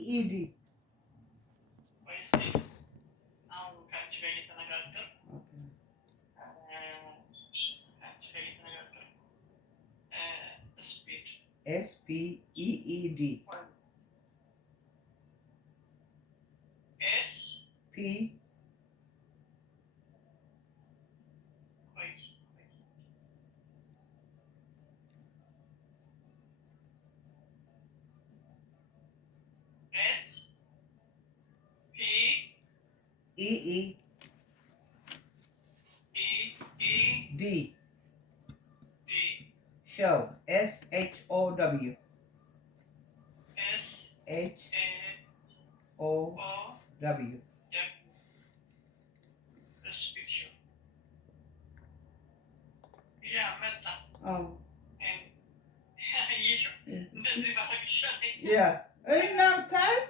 ED. SPEED. SP EE D. Show. SHOW. SHOW. Oh. Yeah. Enough time.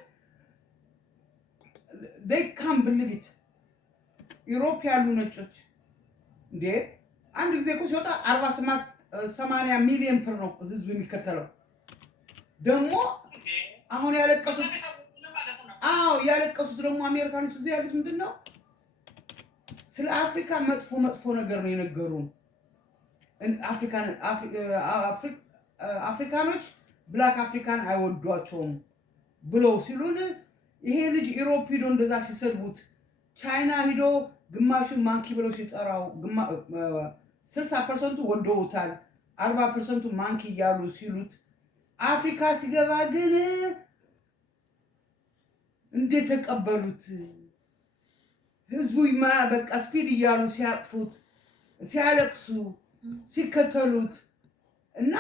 They can't believe it. European ነጮች እንዴ አንድ ጊዜ እኮ ሲወጣ 80 ሚሊዮን ብር ነው ህዝብ የሚከተለው ደግሞ አሁን ያለቀሱት ያለቀሱት ደግሞ አሜሪካኖች እዚህ ያሉት ምንድነው ስለ አፍሪካ መጥፎ ነገር ነው የነገሩን አፍሪካኖች ብላክ አፍሪካን አይወዷቸውም ብለው ሲሉን ይሄ ልጅ ኢሮፕ ሄዶ እንደዛ ሲሰልቡት ቻይና ሄዶ ግማሹን ማንኪ ብለው ሲጠራው 60% ወደውታል 40% ማንኪ ያሉ ሲሉት አፍሪካ ሲገባ ግን እንዴት ተቀበሉት ህዝቡ በቃ ስፒድ እያሉ ሲያቅፉት ሲያለቅሱ ሲከተሉት እና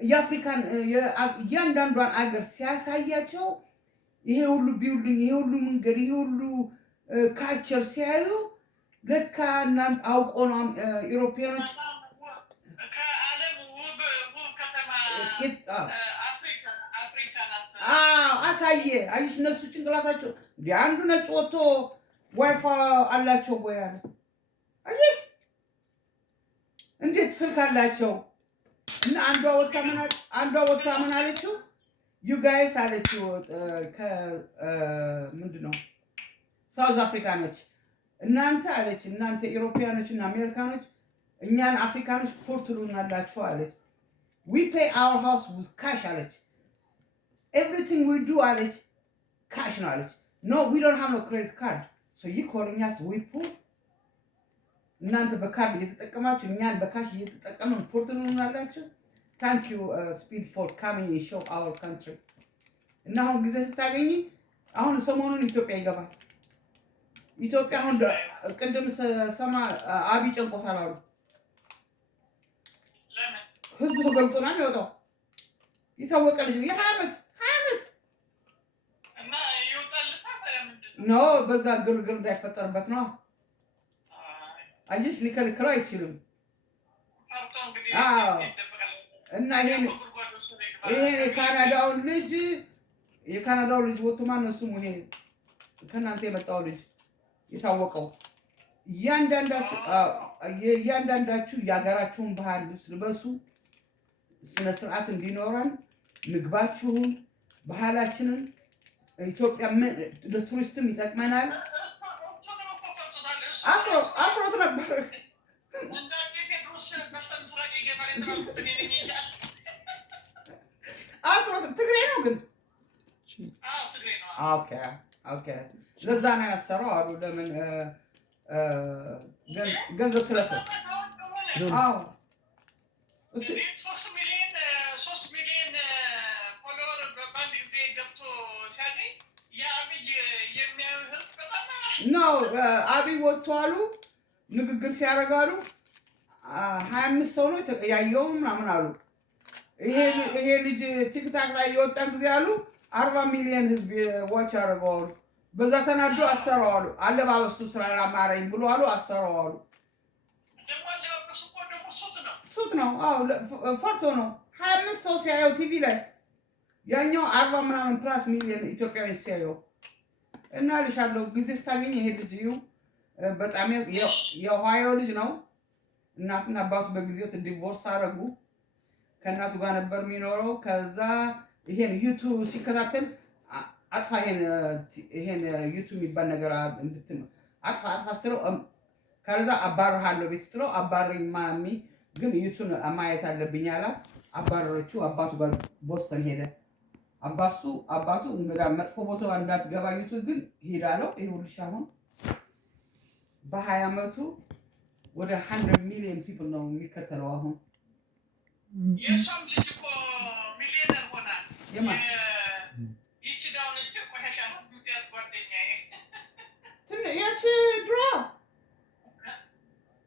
የአፍሪካን ያንዳንዷን አገር ሲያሳያቸው ይሄ ሁሉ ቢልዲንግ ይሄ ሁሉ መንገድ ይሄ ሁሉ ካልቸር ሲያዩ ለካ እናንተ አውቆ ነው ኢሮፒያኖች ከዓለም ውብ ከተማ አፍሪካ ናት አሳየ አይሽ እነሱ ጭንቅላታቸው እንደ አንዱ ነጭ ወጥቶ ዋይፋ አላቸው ወይ አለ አይሽ እንዴት ስልክ አላቸው እና አንዷ ወጥታ ምን አለችው ዩ ጋይስ አለችው ምንድነው ሳውዝ አፍሪካኖች እናንተ አለች እናንተ ኢሮፒያኖች እና አሜሪካኖች እኛን አፍሪካኖች ፖርቱሉናላችሁ አለች we pay our house with cash አለች everything we do አለች cash ነው አለች no we don't have no credit card so you calling us we poor እናንተ በካርድ እየተጠቀማችሁ እኛን በካሽ እየተጠቀምን ፖርቱሉናላችሁ thank you speed for coming and show our country እና አሁን ጊዜ ስታገኝ አሁን ሰሞኑን ኢትዮጵያ ይገባል ኢትዮጵያ አሁን ቅድም ሰማ አቢ ጨንቆታል አሉ ለምን ህዝቡ ተገልጦና ነው የወጣው የታወቀ ልጅ የ20 ዓመት እና ይወጣልታ ለምንድን ነው በዛ ግርግር እንዳይፈጠርበት ነው አየሽ ሊከለክለው አይችልም አርቶ እንግዲህ እና ይሄን የካናዳው ልጅ ወጥቶ ማን ነው ስሙ ይሄ ከናንተ የመጣው ልጅ የታወቀው ያንዳንዳችሁ ያጋራችሁን ባህል ልበሱ ስነ ስርዓት እንዲኖረን ምግባችሁን ባህላችንን ኢትዮጵያ ለቱሪስትም ይጠቅመናል አፍሮት ነበር አፍሮት ትግሬ ነው ግን ትግሬ ነው ኦኬ ለዛ ነው ያሰራው አሉ ለምን ገንዘብ ስለሰጠ እሱ 3 ሚሊዮን ፎሎወር በአንድ ጊዜ ገብቶ ሲያገኝ የአብይ የሚያዩ ህዝብ በጣም ነው አብይ ወጥቷሉ ንግግር ሲያረጋሉ 25 ሰው ነው ያየው ምናምን አሉ ይሄ ልጅ ቲክታክ ላይ የወጣ ጊዜ አሉ 40 ሚሊዮን ህዝብ ዋች አረጋው በዛ ተናዶ አሰራዋሉ አለባበሱ ስላላማረኝ ብሎ አሉ አሰራዋሉ ደግሞ አለባበሱ እኮ ደግሞ ሱት ነው ፎቶ ነው 25 ሰው ሲያየው ቲቪ ላይ ያኛው 40 ምናምን ፕላስ ሚሊዮን ኢትዮጵያዊ ሲያየው እና ልሻለው ጊዜ ስታገኝ ይሄ ልጅ ይው በጣም የኦሃዮ ልጅ ነው እናትና አባቱ በጊዜው ዲቮርስ አረጉ ከእናቱ ጋር ነበር የሚኖረው ከዛ ይሄን ዩቲዩብ ሲከታተል አጥፋ ይሄን ዩቲዩብ የሚባል ነገር እንድትል አጥፋ ስትለው ከዛ አባርሃለሁ ቤት ስትለው አባረኝ ማሚ ግን ዩቱን ማየት አለብኝ አላት። አባረረችው። አባቱ ጋር ቦስተን ሄደ። አባቱ እንግዳ መጥፎ ቦታ እንዳትገባ ዩቱብ ግን ሄዳ አለው። ይኸውልሽ አሁን በ20 ዓመቱ ወደ 100 ሚሊዮን ፒፕል ነው የሚከተለው። አሁን የሷም ልጅ እኮ ሚሊዮነር ሆና ይቺ ዳውን እስቲ ቆሻሻ ናት ምትያት ጓደኛዬ ያቺ ድሮ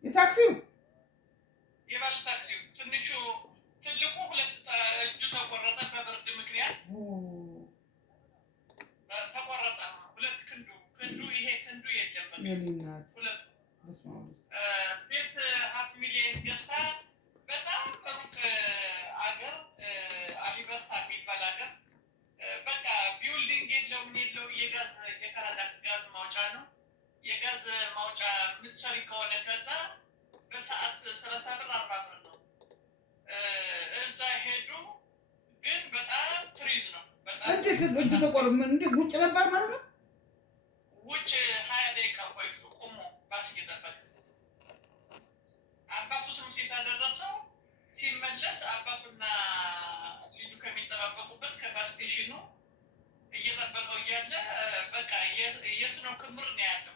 የታክሲው የባለ ታክሲው ትንሹ ትልቁ ሁለት እጁ ተቆረጠ በብርድ ምክንያት ተቆረጠ። ሁለት ክንዱ ይሄ ክንዱ የለም ሁለት ቤት 1 ሚሊዮን ገዝታ በጣም በሩቅ አገር አሊበርታ የሚባል አገር በቃ ቢውልዲንግ የለው የካናዳ ጋዝ ማውጫ ነው። የጋዝ ማውጫ ምትሰሪ ከሆነ ከዛ በሰዓት 30 ብር 40 ብር ነው። እዛ ሄዱ። ግን በጣም ቱሪዝ ነው። በጣም እንዴት ተቆርም እንዴ ውጭ ነበር ማለት ነው። ውጭ 20 ደቂቃ ቆይቶ ቆሞ ባስ እየጠበቀ አባቱ ትምህርት ቤት አደረሰው። ሲመለስ አባቱና ልጁ ከሚጠባበቁበት ከባስ ስቴሽኑ እየጠበቀው እያለ በቃ የስነው ክምር ነው ያለው።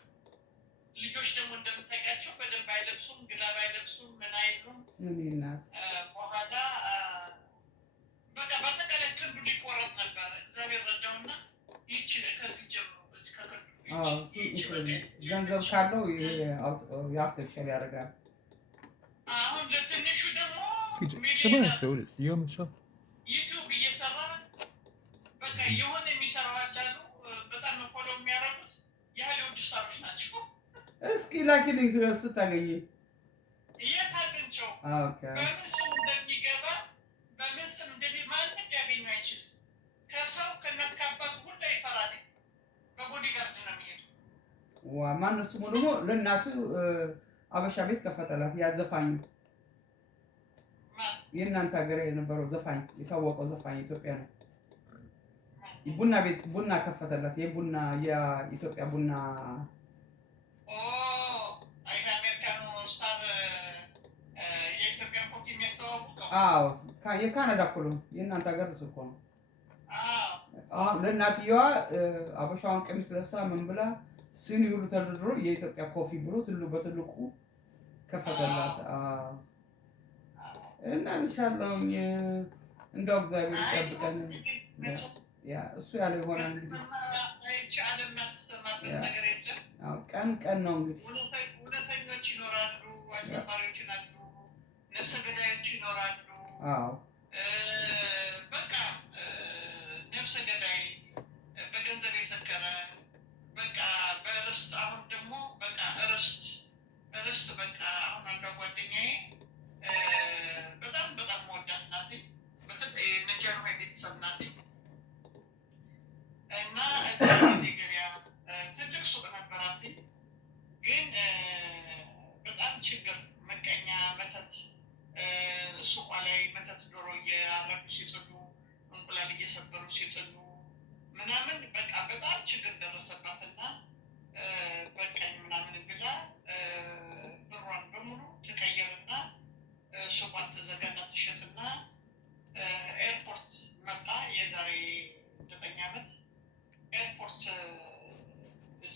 ልጆች ደግሞ እንደምታውቂያቸው በደንብ አይለብሱም፣ ግላብ አይለብሱም፣ ምን አይሉም። በኋላ በቃ በአጠቃላይ ክንዱ ሊቆረጥ ነበር። እግዚአብሔር ረዳውና ይቺ ከዚህ ጀምሮ እዚህ ከክንዱ ገንዘብ ካለው የአርቲፊሻል ያደርጋል። አሁን ለትንሹ ደግሞ ዩቲዩብ እየሰራ በቃ የሆነ የሚሰራው አላሉ። በጣም ፎሎ የሚያደርጉት የሆሊውድ ስታሮች ናቸው። እስኪ ላኪልኝ ስታገኝ የት አግኝቼው በምን ስም እንደሚገባ በምን ስም ማንም ሊያገኙ አይችልም። ከሰው ከእናት ከአባቱ ሁላ ይፈራል። በቦዲጋርድ ነው የሚሄዱ። ማነው ስሙ ደግሞ ለእናቱ አበሻ ቤት ከፈተላት። ያዘፋኙ የእናንተ ሀገር የነበረው ዘፋኝ የታወቀው ዘፋኝ ኢትዮጵያ ነው። ቡና ቤት ቡና ከፈተላት። የኢትዮጵያ ቡና የካናዳ እኮ ነው። የእናንተ ሀገር እኮ ነው። ለእናትየዋ አበሻዋን ቀሚስ ለብሳ ምን ብላ ሲኒ ሁሉ ተደርድሮ የኢትዮጵያ ኮፊ ብሎ በትልቁ ከፈተላት። እና ኢንሻአላህ እንደው እግዚአብሔር ይጠብቀን። እሱ ያለ ይሆናል እንግዲህ። ቀን ነው እንግዲህ። እውነተኞች ይኖራሉ፣ አጭበርባሪዎች ይኖራሉ፣ ነፍሰ ገዳዮች ይኖራሉ። በቃ ነፍሰ ገዳይ በገንዘብ የሰከረ በቃ በርስት አሁን ደግሞ በቃ ርስት በቃ አሁን አንዷ ጓደኛዬ በጣም መወዳት ናት። በተለይ ነጃሩ ቤተሰብ ናት እና እዚህ ገበያ ትልቅ ሱቅ ነበራት። ግን በጣም ችግር፣ መቀኛ፣ መተት ሱቋ ላይ መተት ዶሮ እያረዱ ሲጥሉ፣ እንቁላል እየሰበሩ ሲጥሉ ምናምን በቃ በጣም ችግር ደረሰባትና በቀኝ ምናምን ብላ ብሯን በሙሉ ትቀይርና ሱቋን ትዘጋና ትሸጥና ኤርፖርት መጣ። የዛሬ 9 ዓመት ኤርፖርት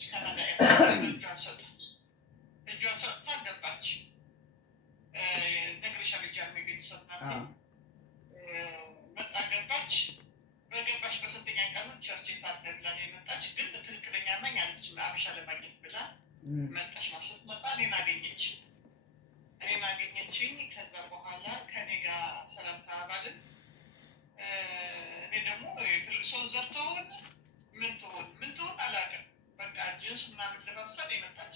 ካናዳ ኤርፖርት እጇን ሰጥታ ገባች። ነግሬሻለሁ። ጃርሜ ቤተሰብ ናት። መጣ ገባች። በገባች በስንተኛ ቀኑ ቸርች ታደ ብላ ነው የመጣች። ግን ትክክለኛ ማኝ አለች። አበሻ ለማግኘት ብላ መጣች። ማስት መጣ። እኔን አገኘችኝ። ከዛ በኋላ ከኔ ጋር ሰላም ተባባልን። እኔ ደግሞ ትልቅ ሰው ዘርተውን ምን ትሆን አላውቅም። በቃ ጅንስ ምናምን ለመብሰል የመጣች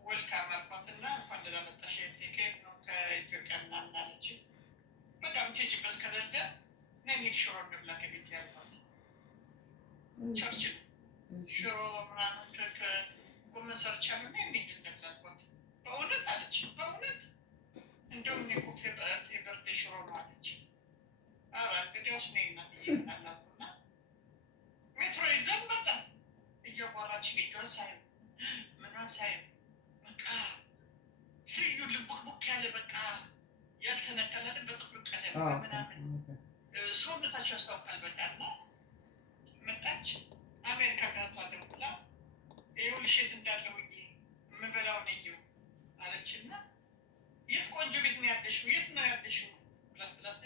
ወልካም አልኳትና እንኳን ደህና መጣሽ ቲኬት ነው ከኢትዮጵያ ምናምን አለች። በቃ ምትሄጂበት ከሌለ ነኝ ሽሮ እንብላ ከቤት ያልኳት። ቸርች ሽሮ ምናምን ከጎመን ሰርቻለሁ እና እንዴት እንብላ አልኳት። በእውነት አለች። በእውነት እንደውም እኔ እኮ የበርቴ ሽሮ ነው አለች። ኧረ እንግዲያውስ ነይ እናትዬ ምናምን አልኩና ሜትሮ ይዘን ሳይሆን በቃ ልዩ ልቡክቡክ ያለ በቃ ያልተነቀለ በጥፍር ቀለም ምናምን ሰውነታቸው ያስታውቃል። በቃ እና መጣች አሜሪካ ጋር ደውላ ይኸውልሽ የት እንዳለሁ የምበላውን እየው አለችና የት ቆንጆ ቤት ነው ያለሽው? የት ነው ያለሽው ብላ ስትላት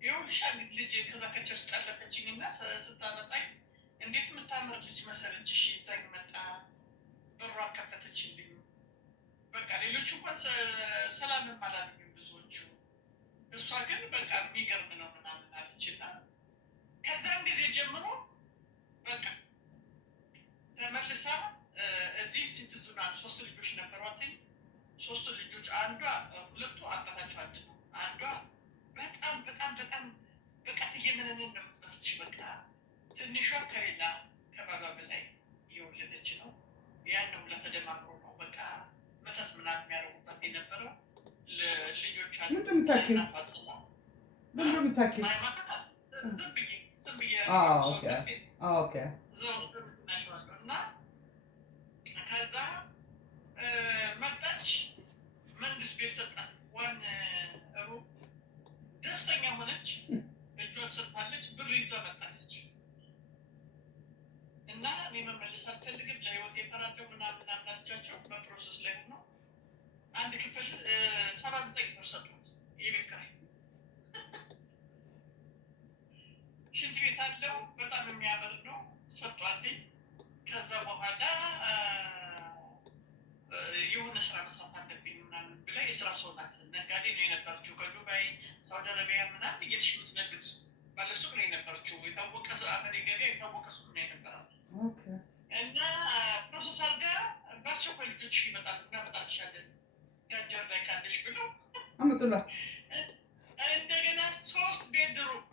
ይኸውልሽ አንዲት ልጅ ከዛ ከቸርች ጠለፈችኝና ስታመጣኝ እንዴት የምታምር ልጅ መሰለችሽ ይዛኝ መጣ። በሯ ከፈተችልኝ። በቃ ሌሎቹ እንኳን ሰላምም አላሉኝም ብዙዎቹ። እሷ ግን በቃ የሚገርም ነው ምናምን አለችና ከዛም ጊዜ ጀምሮ በቃ ተመልሳ እዚህ ስትዙና 3 ልጆች ነበሯትኝ። 3 ልጆች ሁለቱ አባታቸው አንድ ነው። አንዷ በጣም በቃ ትየመነን ነው የምትመስልሽ። በቃ ትንሿ ከሌላ ከባሏ በላይ እየወለደች ነው። ያን ነው ለተደማምሮ ነው በቃ መተት ምናምን የሚያደርጉበት የነበረው ልጆች አሉ። ምንድን ምታኪ ዝም ብዬ እና ከዛ መጣች። መንግስት ቤት ሰጣት። ዋን ሩብ ደስተኛ ሆነች። እጇን ሰጥታለች። ብር ይዛ መጣች እና እኔ መመለስ አልፈልግም ለህይወት የፈራለሁ ምናምን አላቻቸው። በፕሮሰስ ላይ ሆኖ አንድ ክፍል 79 ብር ሰጧት። የቤት ኪራይ ሽንት ቤት አለው። በጣም የሚያምር ነው። ሰጧት። ከዛ በኋላ የሆነ ስራ መስራት አለብኝ ምናምን ብላ የስራ ሰው ናት። ነጋዴ ነው የነበረችው። ከዱባይ ሳውዲ አረቢያ ምናምን እየሄድሽ የምትነግድ ባለሱቅ ነው የነበረችው። የታወቀ አመሌ ገበያ የታወቀ ሱቅ ነው የነበራት እና ፕሮሰስ አድርጋ በአስቸኳይ ልጆች ይመጣሉ እናመጣልሻለን ጋጀር ላይ ካለሽ ብለው አመጡላት። እንደገና 3 ቤድሩም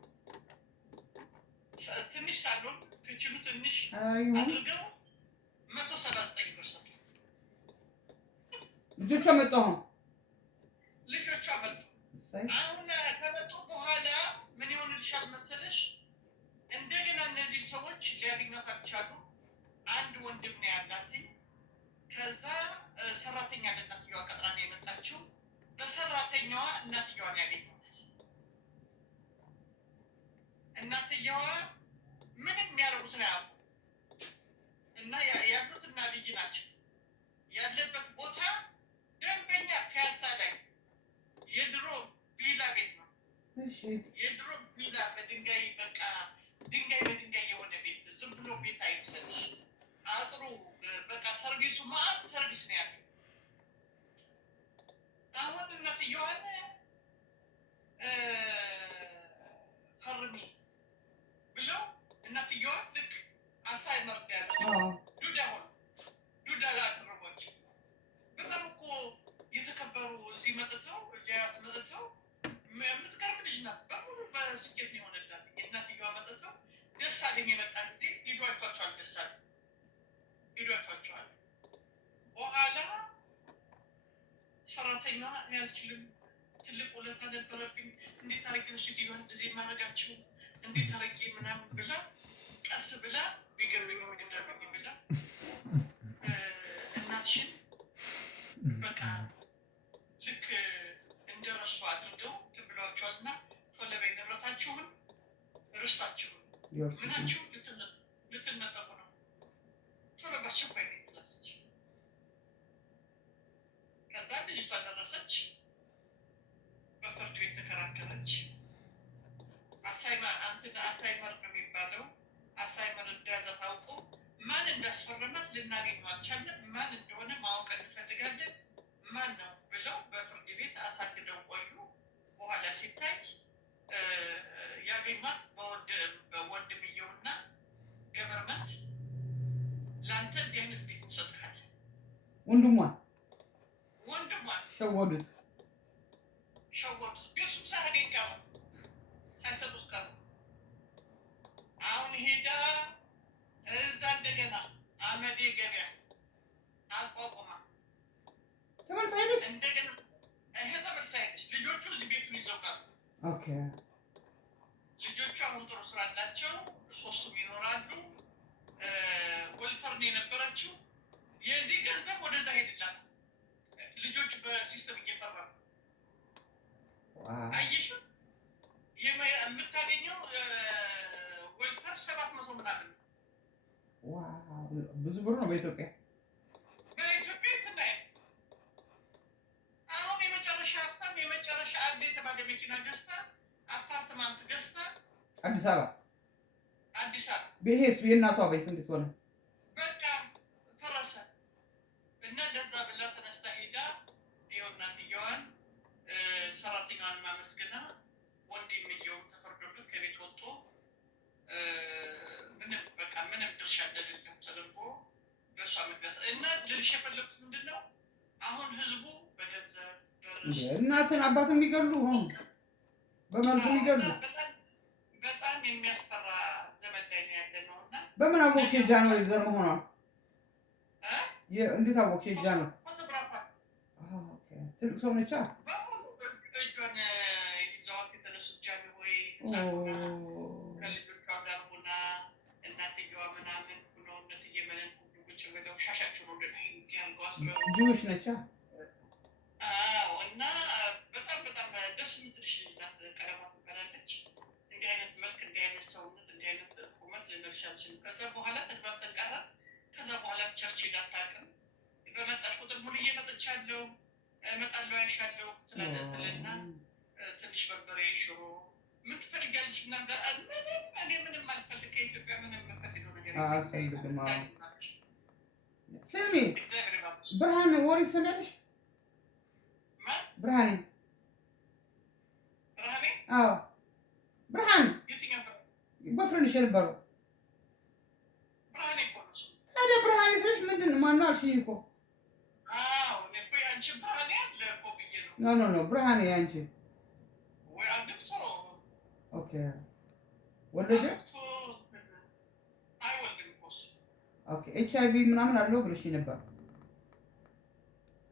ትንሽ ሳሎን ክችሉ ትንሽ አድርገው 179 ብር ሰጡት። ልጆቿ መጡ። ልጆቿ መጡ። አሁን ከመጡ በኋላ ምን ይሆንልሻል መሰለሽ? እንደገና እነዚህ ሰዎች ሊያገኟት አልቻሉም። አንድ ወንድም ነው ያላት። ከዛ ሰራተኛ ለእናትየዋ ቀጥራ ነው የመጣችው። በሰራተኛዋ እናትየዋን ያገኙታል። እናትየዋ ምንም የሚያደርጉት ነው ያሉ እና ያሉት እና ልጅ ናቸው። ያለበት ቦታ ደንበኛ ፒያሳ ላይ የድሮ ቪላ ቤት ነው። የድሮ ቪላ በድንጋይ በቃ ድንጋይ በድንጋይ የሆነ ቤት ዝም ብሎ ቤት አይመስልሽ። አጥሩ በቃ ሰርቪሱ ማአት ሰርቪስ ነው ያለው። አሁን እናትየዋን ፈርሚ ብለው እናትየዋ ልክ አሳይመር ያዛቸው። ዱዳ አደረጓቸው። በጣም እኮ የተከበሩ እዚህ መጥተው ጃያት መጥተው የምትገርም ልጅ ናት። በሙሉ በስኬት ነው የሆነላት። እናትየዋ መጥተው ደስ አለኝ የመጣ ጊዜ ሂዱ አይቷቸዋል። ደስ አለኝ ሂዱ አይቷቸዋል። በኋላ ሰራተኛዋ እኔ አልችልም፣ ትልቅ ውለታ ነበረብኝ፣ እንዴት አድርጌ ሴትዮዋን እንደዚህ የማደርጋቸው እንዴት አድርጌ ምናምን ብላ ቀስ ብላ ቢገርምኝ ወግዳለኝ ብላ እናትሽን በቃ ልክ እንደረሱ አድርገው ትብሏቸዋል እና ቶለበይ ንብረታችሁን ርስታችሁን ምናችሁ ልትነጠቁ ነው፣ ቶሎ ባስቸኳይ ነው ትላለች። ከዛ ልጅቷ ደረሰች። በፍርድ ቤት ተከራከረች። አሳይመር ነው የሚባለው። አሳይመር እንደያዘ ታውቆ ማን እንዳስፈረማት ልናገኘው አልቻለም። ማን እንደሆነ ማወቅ እንፈልጋለን። ማን ነው ብለው በፍርድ ቤት አሳግደው ቆዩ። በኋላ ሲታይ ያገኟት በወንድምየውና ገቨርመንት ለአንተ እንዲህ አይነት ቤት እንሰጥሃለን። ወንድሟን ሸወዱት። ቤቱም ሳያገኝ ቀሩ፣ ሳይሰጡት ቀሩ። አሁን ሄዳ እዛ እንደገና አመዴ ገበያ አቋቁማ ተመልሳ ሄደች። እንደገና ተመልሳ ሄደች። ልጆቹ እዚህ ቤቱን ይዘው ቀሩ። ልጆቹ አሁን ጥሩ ስራ አላቸው። 3ቱም ይኖራሉ። ወልተርን የነበረችው ወደዛ ሄድላት ልጆቹ በሲስተም እየፈራ አየሽ የምታገኘው ወልፈር 700 ምናምን ብዙ ብር ነው በኢትዮጵያ ትናየት አሁን የመጨረሻ ሀብታም የመጨረሻ አንድ የተባለ መኪና ገዝታ አፓርትማንት ገዝታ አዲስ ቤት የእናቷ ቤት እንዴት ሆነ? በቃ ፈረሰ እና ለዛ ብላ ተነስታ ሄዳ ይኸው እናትየዋን ሰራተኛዋን ማመስገና ወንድምየው ተፈርዶበት ከቤት ወጥቶ ምንም ድርሻ እንደሌለው ተደርጎ በእሷ ምክንያት እና ልልሽ የፈለጉት ምንድን ነው? አሁን ህዝቡ በገንዘብ እናትን አባትን የሚገሉ በመልኩ የሚገሉ በጣም የሚያስፈራ ዘመን ላይ ነው ያለ ነው። እና በምን አወቅሽ ጃንሆይ ዘር መሆኗ? እንዴት አወቅሽ ጃንሆይ? ትልቅ ሰው ነቻ። እጇን ይዘዋት የተነሱት ጃንሆይ ከልጆቿ ጋር ሆና እናትየዋ ምናምን ሆኖ እነትዬ መነን ሁሉ ቁጭ ብለው ሻሻቸውን ወደ ላይ እንዲያርገው አስበው ጅውሽ ነቻ። እና በጣም ደስ የምትልሽ ልጅ ናት። ቀለማ ትባላለች። እንዲህ አይነት መልክ እንዲህ አይነት ሰውነት እንዲህ አይነት ቁመት ልንልሽ አልችልም። ከዛ በኋላ ተግባር ተንቀራ። ከዛ በኋላ ቸርች ሄዳ አታውቅም። በመጣች ቁጥር ሙሉዬ መጥቻለሁ እመጣለሁ አይሻለሁ ትልና ትንሽ በርበሬ ሽሮ ምን ትፈልጊያለሽ? እና እኔ ምንም አልፈልግ ከኢትዮጵያ ምንም የምፈልገው ነገር አያስፈልግም። ስሚ ብርሃን ወሬ ትሰሚያለሽ? ብርሃኔ አዎ ብርሃን ቦፍሬንድሽ የነበረው ታዲያ ብርሃኔ ስልሽ ምንድን ነው? ማነው አልሽኝ እኮ። ኖ ብርሃኔ አንቺ ኦኬ ወለደ ኦኬ HIV ምናምን አለው ብለሽ ነበር።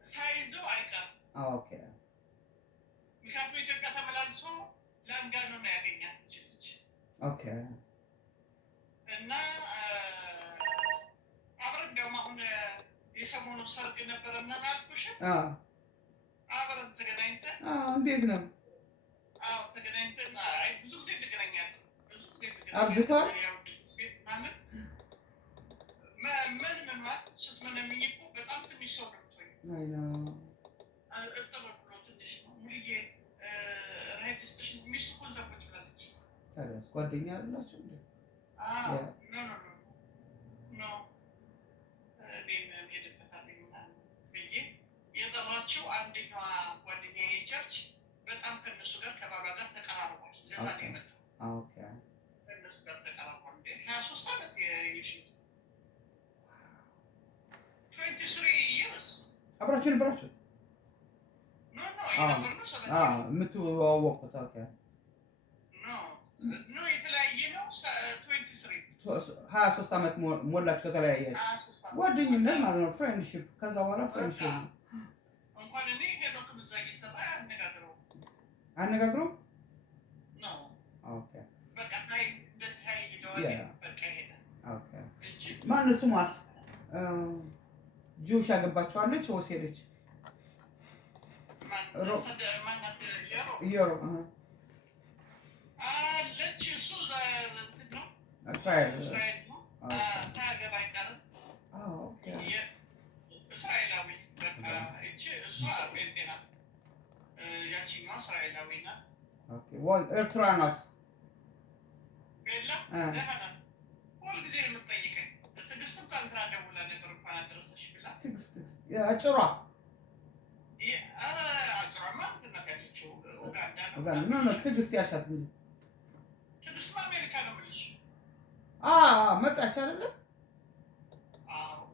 ሳይዘው አይቀርም። ኦኬ ምክንያቱም ኢትዮጵያ ተመላልሶ ላንጋኖ ነው ያገኛት ልጅ። ኦኬ እና አብረን እንደውም አሁን የሰሞኑ ሰርግ ነበረ ምናምን አልኩሽ። አብረን ተገናኝተን እንዴት ነው? ተገናኝተን ብዙ ጊዜ እንገናኛለን። አርጅቷል ምን ማለት ስትመነምኝ እኮ በጣም ትንሽ ሰው ነው የምትሆኝ። እጥር ብሎ ትንሽ ነው። ሙሉዬ ራይት ስቴሽን ሚስቱ እኮ እዛ ቁጭ ብላለች። ታዲያ ጓደኛ አይደላችሁ እንዴ? ኖ እኔም ሄድበታለሁ ምናምን ብዬ የጠራችው አንደኛዋ ጓደኛዬ የቸርች በጣም ከእነሱ ጋር ከባሏ ጋር ተቀራርቧል። ለዛ ነው የመጣው። ከእነሱ ጋር ተቀራርቧል። 23 ዓመት የሽት 23 years አብራችሁ ነበራችሁ? የምትዋወቁት? የተለያየ ነው። 23 ዓመት ሞላችሁ ከተለያያችሁ? ጓደኝነት ማለት ነው። ፍሬንድሺፕ። ከዛ በኋላ ፍሬንድሺፕ ነው። እንኳን እኔ ሄኖክ ብዛ እየሰራ አነጋግረው ነው። ኦኬ በቃ እንደዚህ ይለዋል። በቃ ይሄዳል። ማነው ስሟስ? ጁሽ ያገባችኋለች ወይስ ሄደች? ዮሮ አለች። እሱ እንትን ነው እስራኤል ነው። ሳያገባ አይቀርም። እስራኤላዊ በቃ እቺ እሷ ጴንጤ ናት። ያቺኛዋ እስራኤላዊ ናት። ኤርትራ ናት። ቤላ ደህና ናት። ሁልጊዜ የምትጠይቀኝ ትዕግስትም ትናንትና ደውላ ነበር እንኳን አደረሰሽ ብላ። ትዕግስት አጭሯ አጭሯማ እንትን ናት ያለችው ኡጋንዳ ነው። ኖ ትዕግስት ያልሻት እንጂ ትዕግስትማ አሜሪካ ነው የምልሽ። መጣች አይደለ?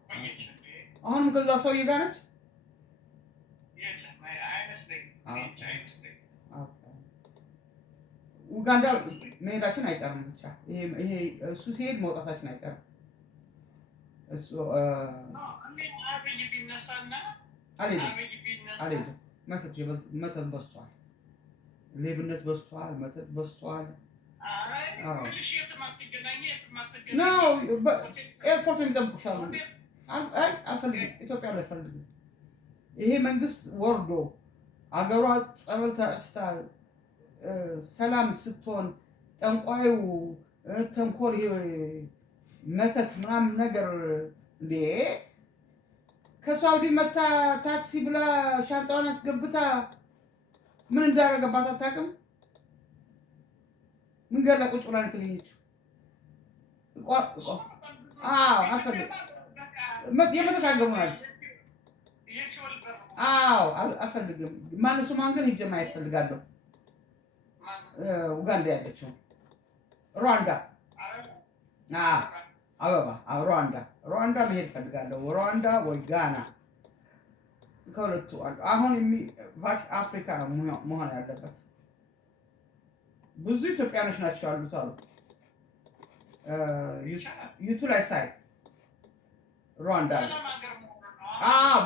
ቆየች። አሁንም ከዛ ሰውዬ ጋር ነች? የለም አይመስለኝም። ኡጋንዳ መሄዳችን አይቀርም። ብቻ ይሄ እሱ ሲሄድ መውጣታችን አይቀርም። እሱ አብይ ቢነሳና አልሄድም። መተት በዝቷል፣ ሌብነት በዝቷል፣ መተት በዝቷል። ኤርፖርት የሚጠብቁሻል። አልፈልግም። ኢትዮጵያ ላይ አልፈልግም። ይሄ መንግስት ወርዶ አገሯ ጸበል ተስታ ሰላም ስትሆን ጠንቋዩ ተንኮል መተት ምናምን ነገር እንዴ ከሳውዲ መታ ታክሲ ብላ ሻንጣዋን አስገብታ ምን እንዳደረገባት አታውቅም። መንገድ ላይ ቁጭ ብላ ነው የተገኘችው። አልፈልግም። የመተታገሙ ናቸው። አልፈልግም። ማንሱ ማን ግን ሂጅ ማየት ፈልጋለሁ። ኡጋንዳ ያለችው ሩዋንዳ አበባ ሩዋንዳ መሄድ ፈልጋለሁ። ሩዋንዳ ወይ ጋና ከሁለቱ አሁን አፍሪካ ነው መሆን ያለበት። ብዙ ኢትዮጵያኖች ናቸው ያሉት አሉ ዩቱ ላይ ሳይ ሩዋንዳ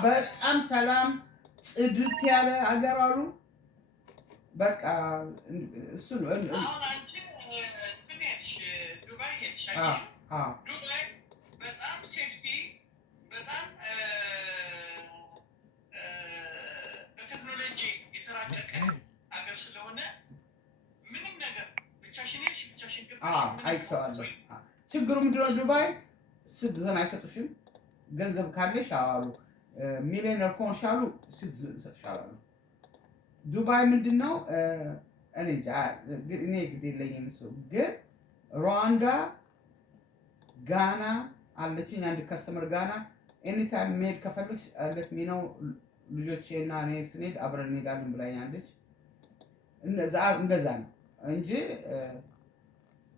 በጣም ሰላም ጽድት ያለ አገር አሉ። በቃ እሱ ነው። ዱባይ በጣም ሴፍቲ በጣም በቴክኖሎጂ የተራቀቀ አገር ስለሆነ ምንም ነገር ብቻሽን ሄድሽ ብቻሽን ገባሽ አይቼዋለሁ። ችግሩ ምንድነው? ዱባይ ሲቲዝን አይሰጡሽም። ገንዘብ ካለሽ አሉ ሚሊዮነር ከሆንሽ አሉ ሲቲዝን ይሰጥሻሉ። ዱባይ ምንድነው? እኔ እንጃ እኔ ግድ የለኝም። ግን ሩዋንዳ ጋና አለችኝ አንድ ከስተመር ጋና ኤኒታይም መሄድ ከፈለግሽ አለት ሚነው ልጆቼና እኔ ስንሄድ አብረን እንሄዳለን ብላኛለች። እንደዛ ነው እንጂ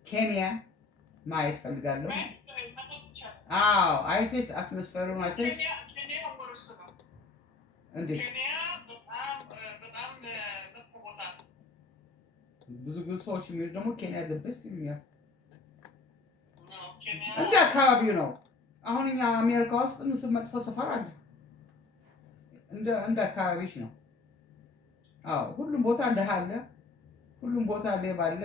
ኬንያ ማየት ፈልጋለሁ። አይተሽ አትሞስፌሩን አይተሽ እንዴ ብዙ ሰዎች የሚሄዱ ደግሞ ኬንያ ደበስ ይሉኛል። እንደ አካባቢው ነው። አሁን እኛ አሜሪካ ውስጥ ምስል መጥፎ ሰፈር አለ። እንደ አካባቢሽ ነው። ሁሉም ቦታ እንደህ አለ። ሁሉም ቦታ ሌባ አለ።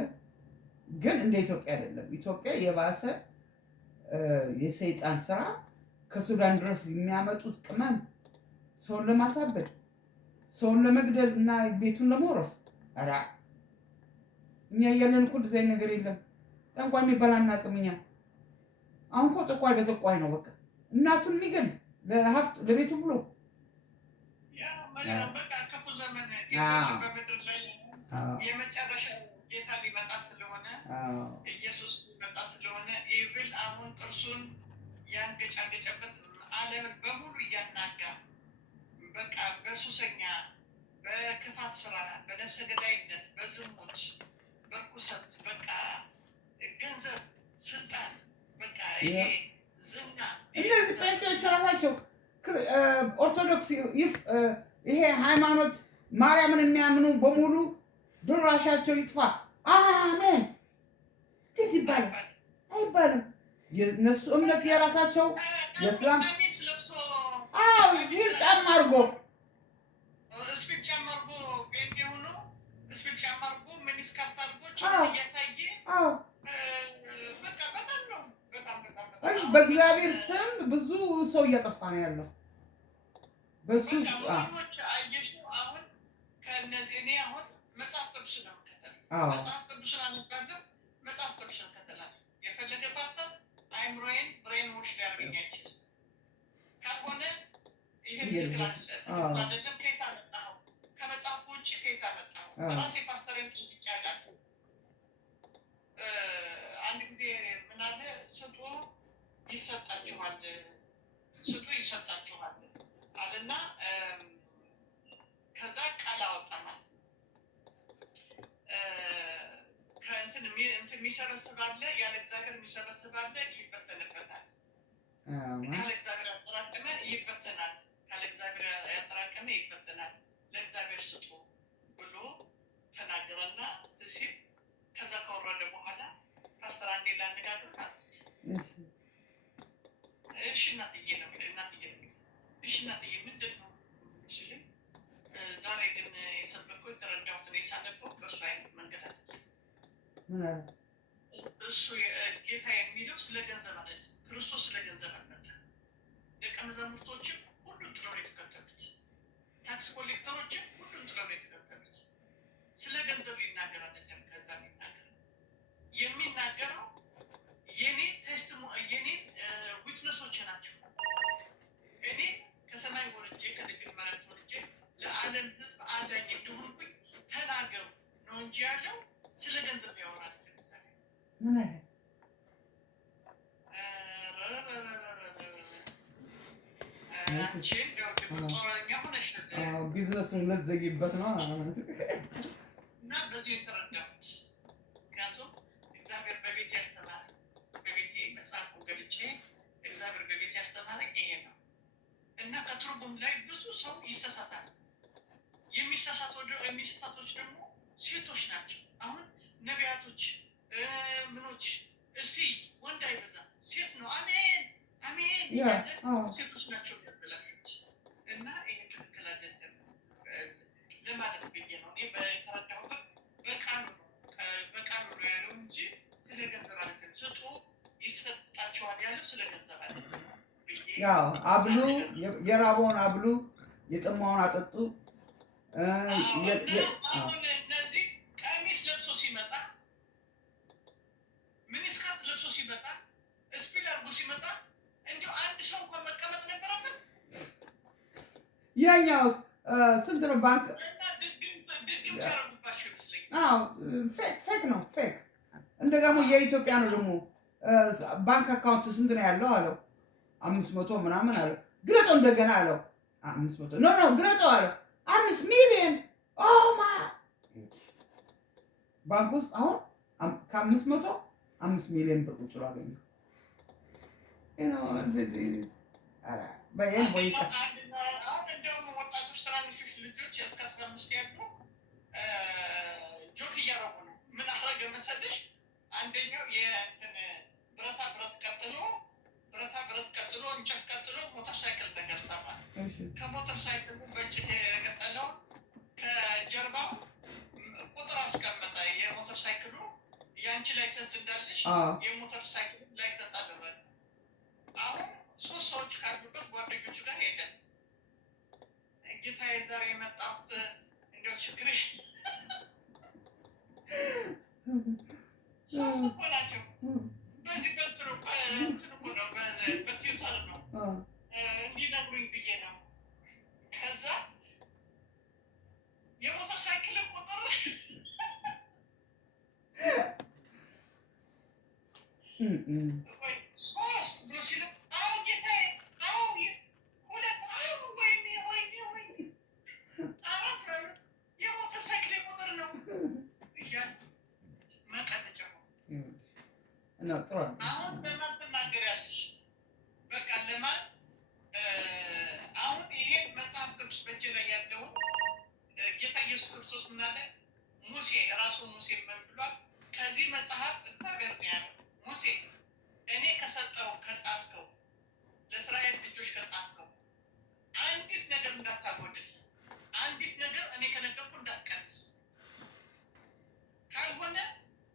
ግን እንደ ኢትዮጵያ አይደለም። ኢትዮጵያ የባሰ የሰይጣን ስራ ከሱዳን ድረስ የሚያመጡት ቅመም ሰውን ለማሳበድ ሰውን ለመግደል እና ቤቱን ለመውረስ ኧረ እኛ እያለን እኮ እንደዚህ አይነት ነገር የለም። ጠንቋይ የሚባል አናውቅም እኛ። አሁን እኮ ጠንቋይ በጠንቋይ ነው በቃ እናቱን የሚገል ለሀብት ለቤቱ ብሎ ክፉ ዘመን በምድር ላይ የመጨረሻው ጌታ ሊመጣ ስለሆነ ኢየሱስ ሊመጣ ስለሆነ ኢብል አሁን ጥርሱን ያንገጫገጨበት ዓለምን በሙሉ እያናጋ በቃ በሱሰኛ በክፋት ስራ በነፍሰ ገዳይነት በዝሙት በርኩሰት በቃ ገንዘብ ስልጣን በቃ ይሄ ዝና እነዚህ ጴንጤዎች ራሳቸው ኦርቶዶክስ ይሄ ሃይማኖት ማርያምን የሚያምኑ በሙሉ ድራሻቸው ይጥፋ። አሜን። እንዴት ይባላል? አይባልም። የነሱ እምነት የራሳቸው የእስላም ይህ ጫማ አድርጎ እስፒድ ጫማ አድርጎ ጴንጤ ሆኖ እስፒድ ጫማ አድርጎ ሚኒስካርት አድርጎ እያሳየ በቃ በጣም ነው በጣም በእግዚአብሔር ስም ብዙ ሰው እያጠፋ ነው ያለው። በሱ አሁን ከእነዚህ እኔ አሁን መጽሐፍ ቅዱስ ነው የምከተለው። መጽሐፍ ቅዱስን አነባለሁ። መጽሐፍ ቅዱስን እከተላለሁ። የፈለገ ፓስተር አይምሮዬን ብሬን ዎሽ ሊያደርገኝ አይችልም። ካልሆነ ይሄ ትክክል አይደለም። ከየት አመጣኸው? ከመጽሐፉ ውጭ ከየት አመጣኸው? በራሴ ፓስተርን ጥያቄ አላውቅም። አንድ ጊዜ ምን አለ ስጡ ይሰጣችኋል፣ ስጡ ይሰጣችኋል አለና ከዛ ቃል አወጣ ማለት ነው። ከእንትን የሚሰበስብ አለ፣ ያለ እግዚአብሔር የሚሰበስብ አለ፣ ይበተንበታል። ካለ እግዚአብሔር ያጠራቀመ ይበተናል፣ ካለ እግዚአብሔር ያጠራቀመ ይበተናል። ለእግዚአብሔር ስጡ ብሎ ተናገረና ሲል ከዛ ከወረደ በኋላ ፓስተር አንዴ ላነጋግር አሉት። እሺ እናትዬ ነው የሚለው። እሺ እናትዬ ምንድን ነው ሲለኝ ዛሬ ግን የሰበከው የተረዳሁትን የሳነበው በእሱ አይነት መንገድ አለ። እሱ ጌታ የሚለው ስለ ገንዘብ አይደለም። ክርስቶስ ስለ ገንዘብ አልመጣም። ደቀ ትምህርቶችም ሁሉም ጥለው ነው የተከተሉት። ታክስ ኮሌክተሮችም ሁሉም ጥለው ነው የተከተሉት። ስለ ገንዘብ ሊናገር አይደለም። ከዛ የሚናገረው የኔ የኔ ዊትነሶች ናቸው። እኔ ከሰማይ ወርጄ ከድንግል ማርያም ወርጄ ለዓለም ሕዝብ አዳኝ እንደሆንኩኝ ተናገሩ ነው እንጂ ያለው ስለ ገንዘብ ያወራል። ለምሳሌ ምን አለ? ቢዝነሱን ልትዘጊበት ነው እና በዚህ የተረዳሁት ምክንያቱም እግዚአብሔር በቤት ያስተማረኝ በቤቴ መጽሐፉን ገልጬ እግዚአብሔር በቤት ያስተማረኝ ይሄ ነው እና ከትርጉም ላይ ብዙ ሰው ይሳሳታል። የሚሳሳቶች ደግሞ ሴቶች ናቸው። አሁን ነቢያቶች ምኖች እስቲ ወንድ አይበዛም ሴት ነው አሜን አሜን ሴቶች ናቸው የሚያበላሹት እና ይሄ ትክክል አይደለም ለማለት ብዬ ነው። እኔ በተረዳሁበት በቃሉ ነው ያለው እንጂ ስለ ገንዘብ አይደለም። ስጡ ይሰጣቸዋል ያለው ስለ ገንዘብ አይደለም። ያው አብሉ፣ የራበውን አብሉ፣ የጠማውን አጠጡ። አሁን እነዚህ ቀሚስ ለብሶ ሲመጣ ሚኒስካርት ለብሶ ሲመጣ ስፒል አድርጎ ሲመጣ እንዲሁ አንድ ሰው እንኳን መቀመጥ ነበረበት። ያኛውስ ስንት ነው? ባንክ ድግም ሲያደርጉባቸው ይመስለኛል። ፌክ ነው ፌክ። እንደገና የኢትዮጵያ ነው ደግሞ ባንክ አካውንት ስንት ነው ያለው አለው 500 ምናምን አለው። ግለጦ እንደገና አለው 500 ኖ ግለጦ አለው 5 ሚሊዮን ኦማ ባንክ ውስጥ አሁን ከ500 5 ሚሊዮን ብር ቁጭ ብሎ አገኘ። እንደዚህ አሁን እንደውም ወጣቶች ትናንሾች ልጆች እስከ 15 ያሉ ጆክ እያደረጉ ነው። ምን አደረገ መሰለሽ? አንደኛው ብረታ ብረት ቀጥሎ እንጨት ቀጥሎ ሞተር ሳይክል ነገር ሰራ። ከሞተር ሳይክሉ በእንጨት የቀጠለው ከጀርባው ቁጥር አስቀመጠ። የሞተር ሳይክሉ የአንቺ ላይሰንስ እንዳለሽ የሞተር ሳይክሉ ላይሰንስ አደረገ። አሁን 3 ሰዎች ካሉበት ጓደኞቹ ጋር ሄደ። ጌታዬ ዛሬ የመጣሁት እንደው ችግር ሶስት እኮ ናቸው። በዚህ በትዊተር ነው እንዲነግሩኝ ብዬ ነው። ከዛ የሞተር ሳይክል ቁጥር ሶስት ብሎ ሲል ጌታዬ ሁለት ወይኔ አራት የሞተር ሳይክል ቁጥር ነው እያለ መቀጠጫ አሁን በማን ትናገሪያለሽ? በቃ ለማን አሁን ይሄን መጽሐፍ ቅዱስ በእጅ ላይ ያለውን ጌታ ኢየሱስ ክርስቶስ ምን አለ? ሙሴ ራሱ ሙሴ ምን ብሏል? ከዚህ መጽሐፍ እግዚአብሔር ነው ያለው ሙሴ እኔ ከሰጠው ከጻፍከው ለእስራኤል ልጆች ከጻፍከው አንዲት ነገር እንዳታጎድል፣ አንዲት ነገር እኔ ከነገርኩ እንዳትቀንስ፣ ካልሆነ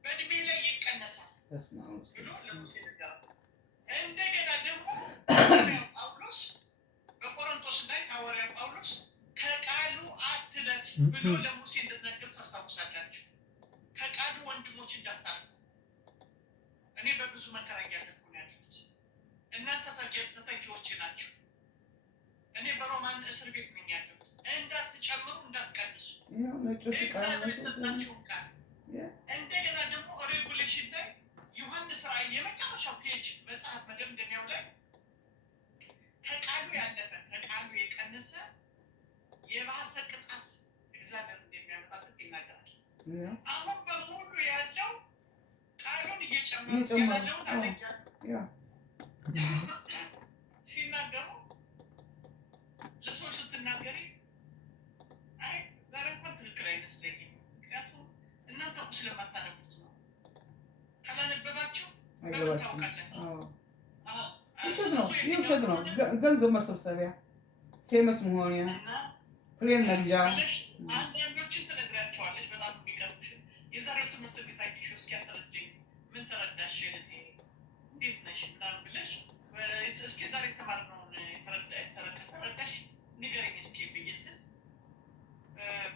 በእድሜ ላይ ይቀነሳል ብሎ ለሙሴ ነገረው። እንደገና ደግሞ ሐዋርያው ጳውሎስ በቆሮንቶስ ላይ ሐዋርያው ጳውሎስ ከቃሉ አትለፍ ብሎ ለሙሴ እንደነገር ታስታውሳላችሁ። ከቃሉ ወንድሞች እንዳታልፉ። እኔ በብዙ መከራ እያለፍኩ ነው ያለሁት። እናንተ ተተኪዎች ናችሁ። እኔ በሮማን እስር ቤት ነኝ ያለሁት። እንዳትጨምሩ እንዳትቀንሱ እግዚአብሔር የሰጣችሁን ቃል እንደገና ደግሞ ሬጉሌሽን ላይ ዮሐንስ ራእይ የመጨረሻው ፔጅ መጽሐፍ መደምደሚያው ላይ ከቃሉ ያለፈ ከቃሉ የቀነሰ የባሰ ቅጣት እግዚአብሔር እንደሚያመጣበት ይናገራል። አሁን በሙሉ ያለው ቃሉን እየጨመሩ ያለውን አለያ ሲናገሩ ለሰዎች ስትናገሪ አይ ዛሬ እንኳን ትክክል አይመስለኝም። ምክንያቱም እናንተ እኮ ስለማታነቡት ነው። ካላነበባችሁ በምን ታውቃላችሁ? ውሸት ነው። ገንዘብ መሰብሰቢያ፣ ፌመስ መሆንያ፣ ፕሌን መግዣ። አንዳንዶችን ትነግራቸዋለች። በጣም የሚገርምሽ የዛሬው ትምህርት እንዴት አየሽው? እስኪ አስረጅኝ። ምን ተረዳሽ? እህቴ እንዴት ነሽ? ምናምን ብለሽ እስኪ ዛሬ የተማርነውን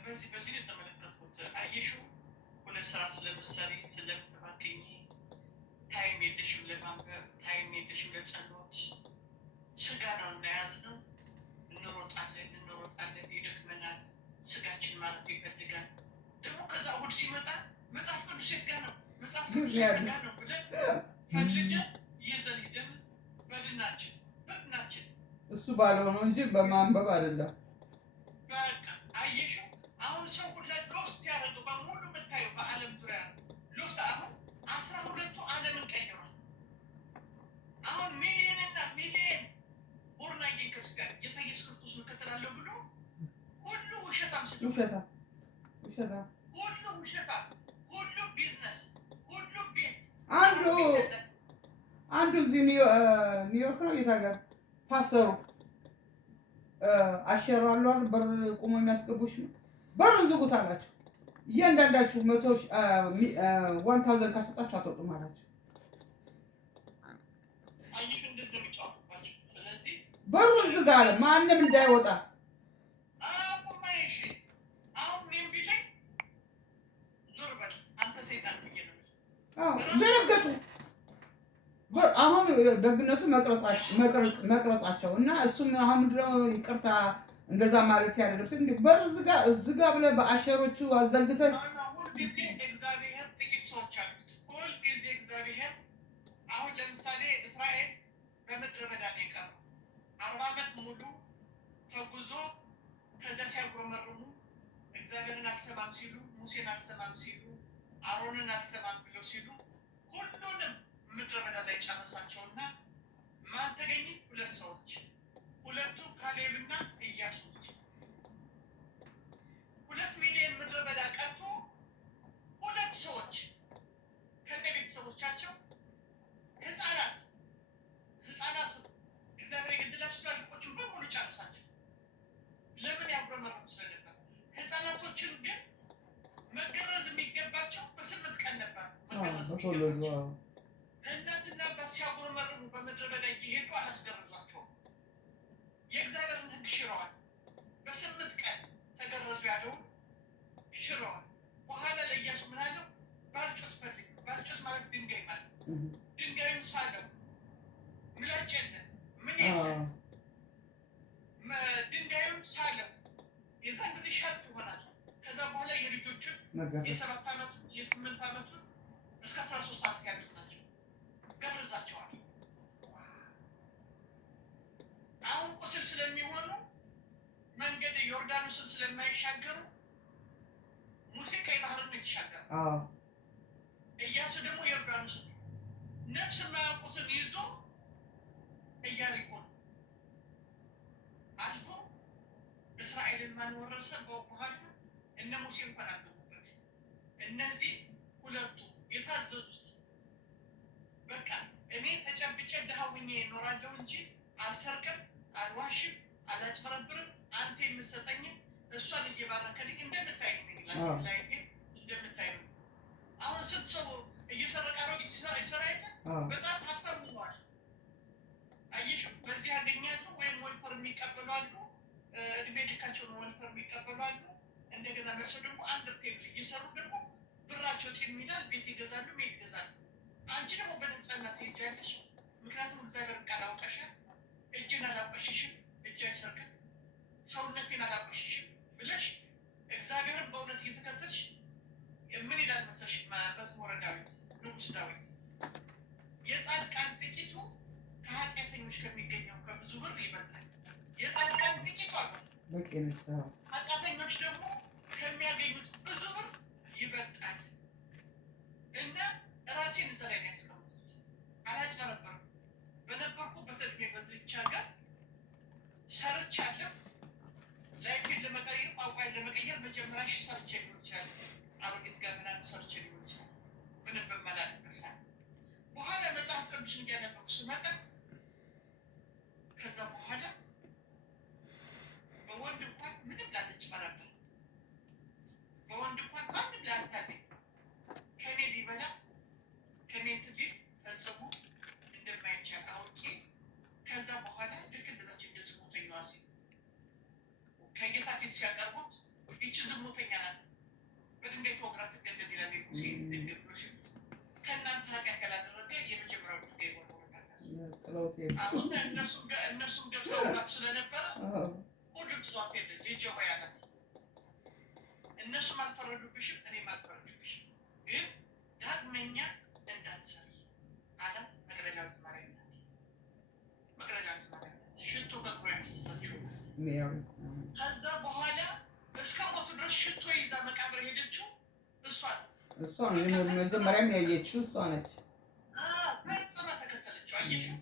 በዚህ የተመለከትኩት አየሽው ሁለት ስራ ስለምትሰሪ ስለምትባክኝ ታይም የለሽም ለማንበብ ታይም የለሽም ለጸሎት ስጋ ነው እናያዝነው እንሮጣለን ይደክመናል ስጋችን ማለት ይፈልጋል ደግሞ ከዛ እሑድ ሲመጣ መጽሐፍ ቅዱስ የት ጋር ነው መጽሐፍ ቅዱስ የት ጋር ነው ብለን ፈልገን ይዘን ሄደን በድናችን እሱ ባለው ነው እንጂ በማንበብ አይደለም። በቃ አየሽው አሁን ሰው ሁላ ሎስት ያደረገው በሙሉ የምታየው በዓለም ዙሪያ ሎስት አሁን 12ቱ ዓለምን ቀይሯል። አሁን ሚሊየን ቦርናጌ ክርስቲያን ጌታ ኢየሱስ ክርስቶስ እከተላለሁ ብሎ ሁሉ ውሸታም ሁሉ ቢዝነስ ሁሉ ቤት አንዱ እዚህ ኒውዮርክ ነው የት ሀገር ፓስተሩ አሸራለሁ በር ቆሞ የሚያስገቡሽ ነው በር ዝጉት አላቸው። እያንዳንዳችሁ 1000 ካሰጣችሁ አትወጡም አላቸው። በሩ ዝግ አለ ማንም እንዳይወጣ። ደነገጡ። አሁን ደግነቱ መቅረጻቸው እና እሱም አሁን ምንድነው ይቅርታ እንደዛ ማለት ያደረግሽ እንዴ በር ዝጋ ብለህ በአሸሮቹ አዘግተህ እግዚአብሔር ጥቂት ሰዎች አሉት። ሁል ጊዜ እግዚአብሔር አሁን ለምሳሌ እስራኤል በምድረ በዳ ነው የቀረው 40 ዓመት ሙሉ ተጉዞ ከዛ ሲያጉረመርሙ እግዚአብሔርን አልሰማም ሲሉ ሙሴን አልሰማም ሲሉ አሮንን አልሰማም ብለው ሲሉ ሁሉንም ምድረ በዳ ላይ ጨረሳቸውና ማን ተገኘ? 2 ሰዎች። ሁለቱ ካሌብና ኢያሱ ናቸው። 2 ሚሊዮን ምድረ በዳ ቀርቶ 2 ሰዎች ከቤተሰቦቻቸው ህፃናቱ እግዚአብሔር የገደላቸው ትላልቆችን በሙሉ ጨረሳቸው። ለምን? ያጉረመረሙ ስለነበር። ህፃናቶችን ግን መገረዝ የሚገባቸው በ8 ቀን ነበር መገረዝ የሚገባቸው። እናትና አባት ሲያጉረመርሙ በምድረ በዳ እየሄዱ አላስገረዟቸውም። የእግዚአብሔርን ሕግ ሽረዋል። በ8 ቀን ተገረዙ ያለውን ሽረዋል። በኋላ ለኢያሱ ምን አለው? ባልጮት ፈልግ። ባልጮት ማለት ድንጋይ ማለት ድንጋዩን ሳለው ምላጭ የለ ምን የለ ድንጋዩን ሳለው የዛን ጊዜ ሻርፕ ይሆናል። ከዛ በኋላ የልጆችን የ7 ዓመቱን የ8 ዓመቱን እስከ 13 ዓመት ያሉት ናቸው ገርዛቸዋል። አሁን ቁስል ስለሚሆኑ መንገድ ዮርዳኖስን ስለማይሻገሩ ሙሴ ቀይ ባህርን የተሻገረ ኢያሱ ደግሞ ዮርዳኖስን ነፍስ የማያውቁትን ይዞ ኢያሪኮን አልፎ እስራኤልን ማን ወረሰ? በኋላ እነ ሙሴ እንኳን አገቡበት። እነዚህ ሁለቱ የታዘዙት በቃ እኔ ተጨብጨ ድሃ ሆኜ እኖራለሁ እንጂ አልሰርቅም፣ አልዋሽም፣ አላጭበረብርም። አንተ የምትሰጠኝን እሷን እየባረከልኝ እንደምታይ ነው ላይ እንደምታይ ነው። አሁን ስንት ሰው እየሰረቀ ነው ይሰራ አይደል? በጣም ሀብታም ሆኗል። አየሽ፣ በዚህ ያገኛሉ ወይም ወልፈር የሚቀበሉ አሉ። እድሜ ልካቸውን ወልፈር የሚቀበሉ አሉ። እንደገና መልሰው ደግሞ አንድ ቴብል እየሰሩ ደግሞ ብራቸው ጤም ይላል። ቤት ይገዛሉ፣ ቤት ይገዛሉ። አንቺ ደግሞ በንጽህና ትሄጃለሽ። ምክንያቱም እግዚአብሔር ቃል አውቀሻል። እጅን አላቆሽሽም፣ እጅ አይሰርቅም፣ ሰውነቴን አላቆሽሽም ብለሽ እግዚአብሔርን በእውነት እየተከተልሽ ምን ይላል መሰለሽ? መዝሙረ ዳዊት ንጉሥ ዳዊት የጻድቃን ጥቂቱ ከኃጢአተኞች ከሚገኘው ከብዙ ብር ይበልጣል። የጻድቃን ጥቂቱ አሉ፣ ኃጢአተኞች ደግሞ ከሚያገኙት ብዙ ብር ይበልጣል። እና ራሴን እዛ ላይ ያስቀምጡት። አላጭበረበርም። በነበርኩበት እድሜ በዚህች ሀገር ሰርቻለሁ። ላይፌን ለመቀየር ቋንቋዬን ለመቀየር መጀመሪያ ሰርቼ ሊሆን ይችላል። አሮጌት ጋር ምናምን ሰርቼ ሊሆን ይችላል። ምንም በማላውቅበት ሰዓት በኋላ መጽሐፍ ቅዱስ እንዲያነበቡ ስመጣ ከዛ በኋላ በወንድ እንኳን ምንም ላልጭበረበር፣ በወንድ እንኳን ማንም ላልታገኝ ከኔ ቢበላ ከኔ ትዲል ፈጽሞ እንደማይቻል አውቄ ከዛ በኋላ ልክ እንደዛች እንደዚህ ሞተኛዋ ሴት ከጌታ ፊት ሲያቀርቡት ይቺ ዝሙተኛ ናት በድንጋይ ተወግራ ትገደል ይላል ሙሴ። ድንግሎሽ ከእናንተ ኃጢአት ያላደረገ የመጀመሪያው ድንጋይ ወርውሩላት። አሁን እነሱም ገብተውባት ስለነበረ ሁሉም ይዟት ሄደ። ልጄ ሆይ አላት፣ እነሱም አልፈረዱብሽም፣ እኔም አልፈረዱብሽም፣ ግን ዳግመኛ እንዳትሰሪ አላት። መግደላዊት ማርያም ናት። መግደላዊት ማርያም ናት። ሽቶ በእግሯ ያፈሰሰችው ናት። ከዛ በኋላ እስከ ሞቱ ድረስ ሽቶ ይዛ መቃብር ሄደችው እሷ ነው። መጀመሪያም ያየችው እሷ ነች። ፈጽማ ተከተለችው። አየሽው?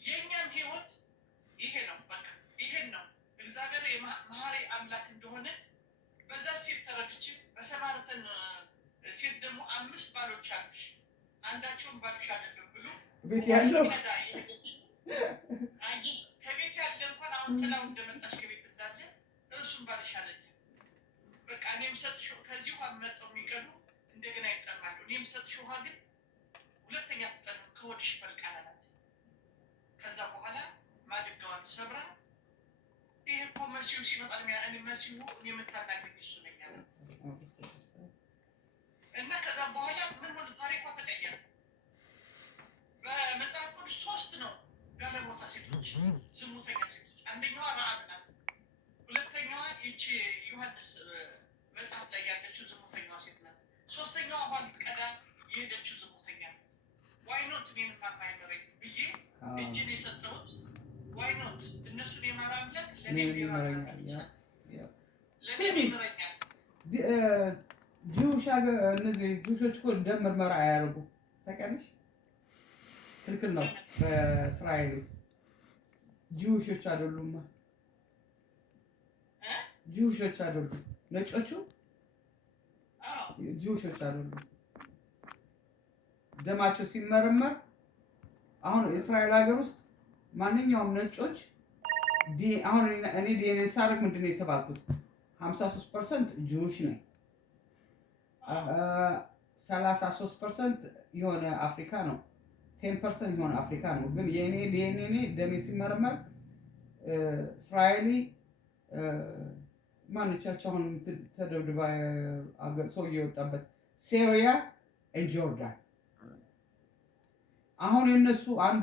የእኛም ህይወት ይሄ ነው። በቃ ይሄን ነው እግዚአብሔር መሐሪ አምላክ እንደሆነ በዛ ሴት ተረድቼ። በሰማርተን ሴት ደግሞ 5 ባሎች አሉሽ፣ አንዳቸውም ባልሽ አይደለም ብሎ ቤት ያለው ከቤት ያለ እንኳን አሁን ጥላው እንደመጣሽ ከቤት እንዳለ እሱም ባልሽ አይደለም። በቃ እኔም ሰጥሽ ከዚህ ውሃ መጠው የሚቀዱ እንደገና ይጠማሉ። እኔም ሰጥሽ ውሃ ግን ሁለተኛ ስጠን ከወድሽ ይፈልቃል አላት። ከዛ በኋላ ማድጋዋን ሰብራ ይሄ እኮ መሲሁ ሲመጣ እኔ መሲሁ የምታናግረኝ እሱ ነኝ አላት። እና ከዛ በኋላ ምን ሆነ? ታሪኳ ተቀየረ። በመጽሐፍ ቅዱስ 3 ነው ጋለሞታ ሴቶች፣ ዝሙተኛ ሴቶች። አንደኛዋ ረዓብ ናት። ሁለተኛዋ ይቺ ዮሐንስ መጽሐፍ ላይ ያለችው ዝሙተኛዋ ሴት ናት። ሶስተኛዋ ውሃ ልትቀዳ የሄደችው ዝሙተኛ ናት። ዋይኖት እኔንም አማይመረኝ ብዬ እጅን የሰጠሁት ዋይኖት እነሱን የማራ አምላክ ለእኔ ይመረኛል። ጂውሽ እነዚህ ጂውሾች እኮ ደም ምርመራ አያደርጉ ታውቂያለሽ? ክልክል ነው በእስራኤል። ጂውሾች አይደሉም፣ ጂውሾች አይደሉም። ነጮቹ ጂውሾች አይደሉም። ደማቸው ሲመረመር አሁን እስራኤል ሀገር ውስጥ ማንኛውም ነጮች አሁን እኔ ዲኤንኤ ሳደርግ ምንድን ነው የተባልኩት? 53% ጂውሽ ነኝ፣ 33% የሆነ አፍሪካ ነው፣ 10% የሆነ አፍሪካ ነው። ግን የኔ ዲኤንኤ ደሜ ሲመረመር እስራኤሊ ማንቻቸው አሁን ተደብድባ ሰው እየወጣበት ሲሪያ ጆርዳን። አሁን የነሱ አንዱ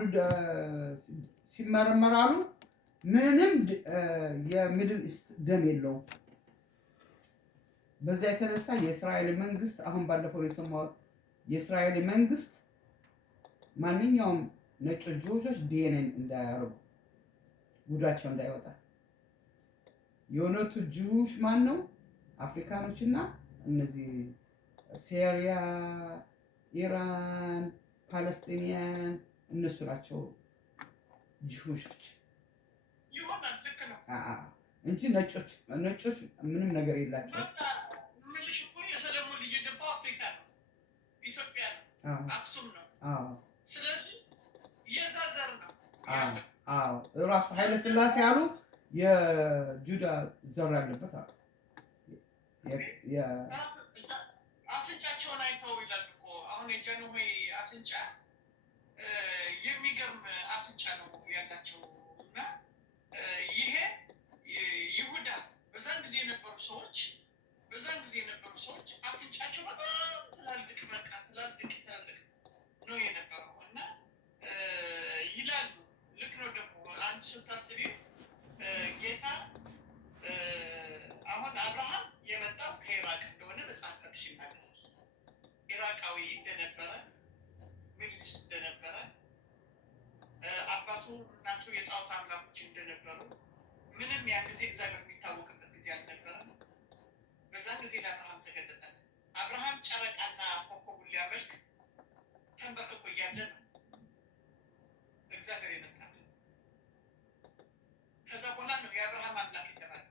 ሲመረመራሉ ምንም የሚድል ኢስት ደም የለውም። በዛ የተነሳ የእስራኤል መንግስት አሁን ባለፈው የሰማሁት የእስራኤል መንግስት ማንኛውም ነጮች ጂውሾች ዲኤንኤ እንዳያደርጉ ጉዳቸው እንዳይወጣ። የእውነቱ ጂውሽ ማን ነው? አፍሪካኖች እና እነዚህ ሲሪያ፣ ኢራን፣ ፓለስቲኒያን እነሱ ናቸው ጂውሾች እንጂ ነጮች ምንም ነገር የላቸው። ምንሽ እኮ የሰለሞን ልጅ የገባው አፍሪካ ነው፣ ኢትዮጵያ ነው፣ አክሱም ነው። ስለዚህ የዛ ዘር ነው። ራሱ ኃይለ ሥላሴ አሉ የጁዳ ዘር ያለበት አሉ። አፍንጫቸውን አይተው ይላል እኮ አሁን የጃንሆይ አፍንጫ የሚገርም አፍንጫ ነው ያላቸው። እና ይሄ ይሁዳ በዛን ጊዜ የነበሩ ሰዎች አፍንጫቸው በጣም ትላልቅ በቃ ትላልቅ ነው የነበረው። እና ይላሉ ልክ ነው ደግሞ አንድ ስታስቢ ጌታ አሁን አብርሃም የመጣው ከኢራቅ እንደሆነ መጽሐፍ ቅዱስ ይናገራል። ኢራቃዊ እንደነበረ ሚድልስ እንደነበረ አባቱ እናቱ የጣዖት አምላኮች እንደነበሩ ምንም ያን ጊዜ እግዚአብሔር የሚታወቅበት ጊዜ አልነበረም። በዛን ጊዜ ለአብርሃም ተገለጠለት። አብርሃም ጨረቃና ኮከቡን ሊያመልክ ተንበርክኮ እያለ ነው እግዚአብሔር የመጣለት። ከዛ በኋላ ነው የአብርሃም አምላክ የተባለ።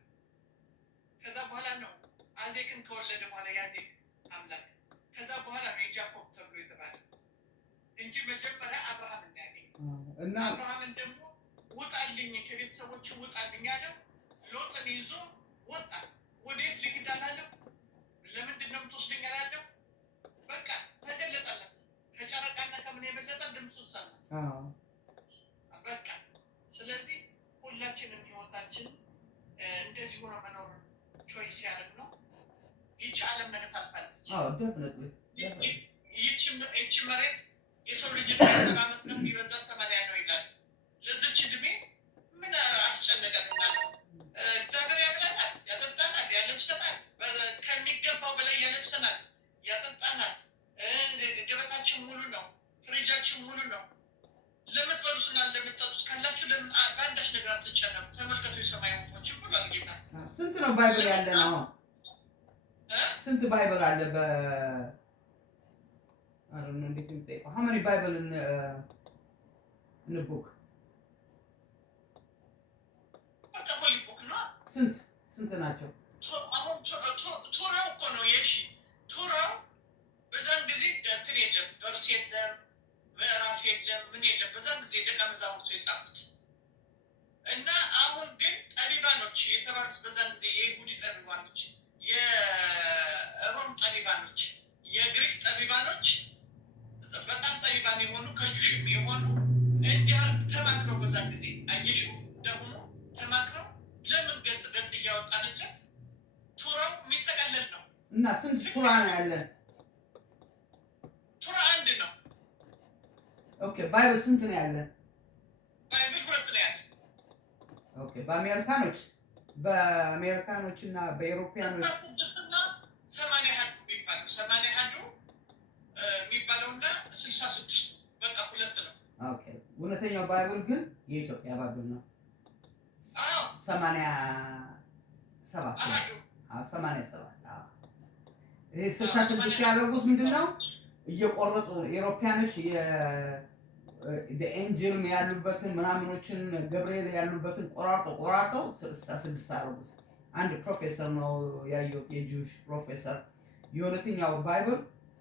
ከዛ በኋላ ነው አዜክን ከወለደ በኋላ የአዜክ አምላክ። ከዛ በኋላ ነው የጃኮብ ተብሎ የተባለ እንጂ መጀመሪያ አብርሃም እናያገኝ እና አብርሃምን ደግሞ ውጣልኝ ከቤተሰቦች ውጣልኝ አለው። ሎጥን ይዞ ወጣ። ወዴት ልሂድ አላለው። ለምንድን ነው የምትወስደኝ አላለው። በቃ ተገለጠለት። ከጨረቃና ከምን የበለጠ ድምፁን ሰማ። በቃ ስለዚህ ሁላችንም ህይወታችን እንደዚህ ሆኖ መኖር ቾይስ ያደርግ ነው። ይቺ ዓለም ነገ ታልፋለች። definitely ይቺ መሬት የሰው ልጅ ዓመት ነው የሚበዛ 80 ነው ይላል። ለዚች ዕድሜ ምን አስጨነቀንና ነው? እግዚአብሔር ያብላናል፣ ያጠጣናል፣ ያለብሰናል፣ ከሚገባው በላይ ያለብሰናል፣ ያጠጣናል። ገበታችን ሙሉ ነው፣ ፍሪጃችን ሙሉ ነው። ለምትበሉትና ለምትጠጡት ካላችሁ ለምን በአንዳች ነገር አትጨነቁ? ተመልከቱ የሰማይ ወፎች ብሏል ጌታ። ስንት ነው ባይብል ያለ ነው? ስንት ባይብል አለ? I don't know እንዴት የምጠይቀው? how many bible in a book? ስንት ናቸው? ቶራው እኮ ነው የሺ ቶራው በዛን ጊዜ እንትን የለም፣ ቨርስ የለም፣ ምዕራፍ የለም፣ ምን የለም። በዛን ጊዜ ደቀ መዛሙርቱ የጻፉት እና አሁን ግን ጠቢባኖች የተባሉት በዛን ጊዜ የይሁዲ ጠቢባኖች፣ የሮም ጠቢባኖች፣ የግሪክ ጠቢባኖች በጣም ጠቢባን የሆኑ ከጁሽም የሆኑ እንዲህ ተማክረው በዛን ጊዜ አየሽው ደግሞ ተማክረው ለምን ገጽ እያወጣንለት ቱራው የሚጠቀለል ነው። እና ስንት ቱራ ነው ያለን? ቱራ አንድ ነው። ኦኬ ባይብል ስንት ነው ያለን? ባይብል 2 ነው ያለን። ኦኬ በአሜሪካኖች እና በአውሮፓውያኖች 80 የሚባለውና 66 በቃ 2 ነው። ኦኬ እውነተኛው ባይብል ግን የኢትዮጵያ ባይብል ነው። 87 ይሄ 66 ያደረጉት ምንድነው? እየቆረጡ ኢሮፒያኖች የኤንጅል ያሉበትን ምናምኖችን ገብርኤል ያሉበትን ቆራርጠው 66 አደረጉት። አንድ ፕሮፌሰር ነው ያየሁት፣ የጂውሽ ፕሮፌሰር። የእውነተኛው ባይብል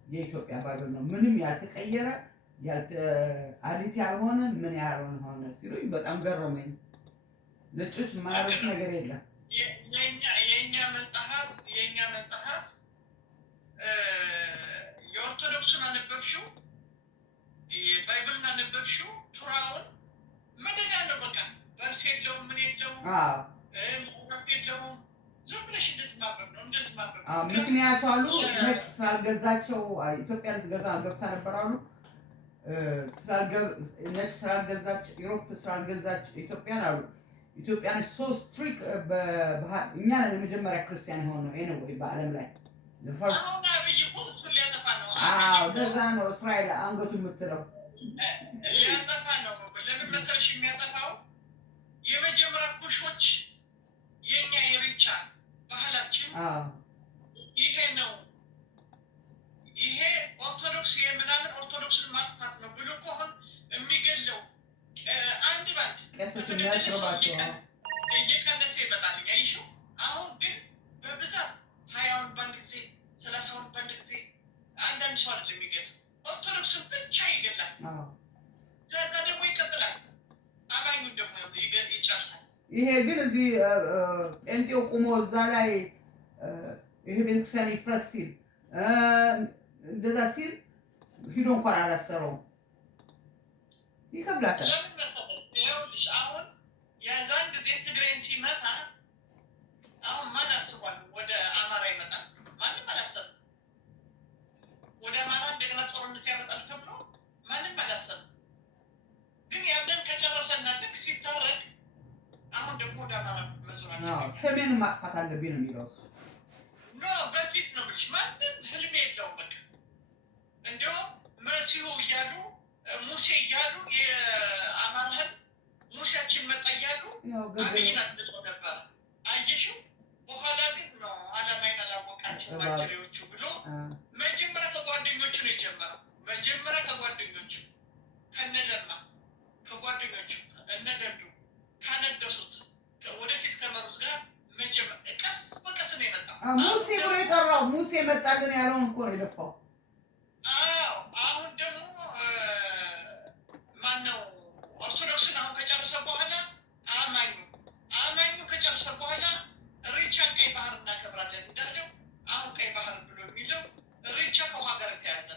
የኢትዮጵያ ባይብል ነው፣ ምንም ያልተቀየረ አዲት ያልሆነ ምን ያልሆነ ሲሉኝ በጣም ገረመኝ። ነጮች ማያረፍ ነገር የለም። የኛ መጽሐፍ የኦርቶዶክስን አነበብሽው፣ የባይብልን አነበብሽው፣ ቱራውን መደዳ ነው። በቃ ቨርስ የለውም፣ ምን የለውም፣ ምዕራፍ የለውም። ዝም ብለሽ እንደዚህ ማንበብ ነው፣ እንደዚህ ማንበብ ነው። ምክንያቱ አሉ ነጭ ስላልገዛቸው ኢትዮጵያ ልትገዛ ገብታ ነበር አሉ። ነጭ ስላልገዛች ዩሮፕ ስላልገዛች ኢትዮጵያን አሉ ኢትዮጵያን ሶ ስትሪክ እኛ ነን የመጀመሪያ ክርስቲያን የሆነው ኤኒዌይ በዓለም ላይ አሁን አብይ እሱ ሊያጠፋ ነው። ለዛ ነው እስራኤል አንገቱ የምትለው ሊያጠፋ ነው። ለምን መሰለሽ የሚያጠፋው? የመጀመሪያ ኩሾች የኛ የሪቻ ባህላችን ይሄ ነው። ይሄ ኦርቶዶክስ የምናምን ኦርቶዶክስን ማጥፋት ነው ብሎ ከሆነ የሚገለው አንድ ባንድ ቀሰት የሚያስረባቸው እየቀነሰ ይመጣል። ያይሽው አሁን ግን በብዛት 20ውን ባንድ ጊዜ 30ውን ባንድ ጊዜ አንዳንድ ሰው አይደለም የሚገድል፣ ኦርቶዶክስን ብቻ ይገላል። ከዛ ደግሞ ይቀጥላል፣ አማኙን ደግሞ ይጨርሳል። ይሄ ግን እዚህ ጴንጤው ቁሞ እዛ ላይ ይሄ ቤተክርስቲያን ይፍረስ ሲል እንደዛ ሲል ሂዶ እንኳን አላሰረውም፣ ይከፍላታል። ለምን መሰለህ? ይኸውልሽ አሁን የዛን ጊዜ ትግሬን ሲመታ አሁን ማን አስቧል ወደ አማራ ይመጣል? ማንም አላሰብም። ወደ አማራ እንደገና ጦርነት ያመጣል ተብሎ ማንም አላሰብም። ግን ያንን ከጨረሰና ልክ ሲታረቅ አሁን ደግሞ ወደ አማራ መዞር ሰሜን ማጥፋት አለብኝ ነው የሚለው እሱ። ኖ በፊት ነው ብለሽ ማንም ህልም የለውም። በቃ እንዲያውም መሲሁ እያሉ ሙሴ እያሉ የአማራ ህዝብ ሙሴያችን መጣ እያሉ አብይን አጥልቀው ነበር። አየሽው? በኋላ ግን ነው አላማይን አላወቃቸው ማጀሪዎቹ ብሎ መጀመሪያ ከጓደኞቹ ነው የጀመረው። መጀመሪያ ከጓደኞቹ ከነለማ ከጓደኞቹ እነገዱ ካነደሱት ወደፊት ከመሩት ጋር መጀመሪያ ቀስ በቀስ ነው የመጣው። ሙሴ ብሎ የጠራው ሙሴ መጣልን ያለውን እኮ ነው የደፋው። አሁን ደግሞ ማነው ኦርቶዶክስን አሁን ከጨረሰ በኋላ አማኙ ከጨረሰ በኋላ ሪቻን ቀይ ባህር እናከብራለን እንዳለው አሁን ቀይ ባህር ብሎ የሚለው ሪቻ ከውሃ ጋር የተያዘ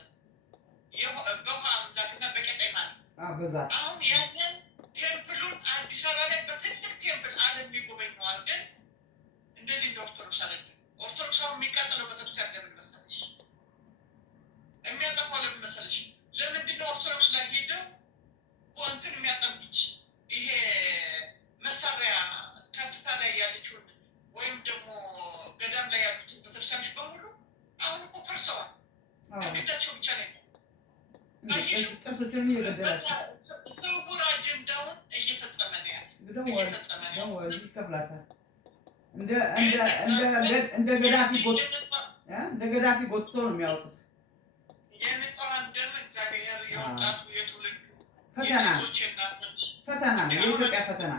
በውሃ አምላክና በቀጣይ ማለት አሁን ያንን ቴምፕሉን አዲስ አበባ ላይ በትልቅ ቴምፕል ዓለም ሊጎበኝ ነው አድርገን እንደዚህ እንደ ኦርቶዶክስ አለ ነርሶችንም እየገደላቸው ስውር አጀንዳውን እየፈጸመ ነው ያለው። ደግሞ ይከፍላታል። እንደ ገዳፊ ጎትቶ ነው የሚያወጡት። የንጹሃን ደም እግዚአብሔር የወጣቱ የትውልዱ ፈተና ነው፣ የኢትዮጵያ ፈተና።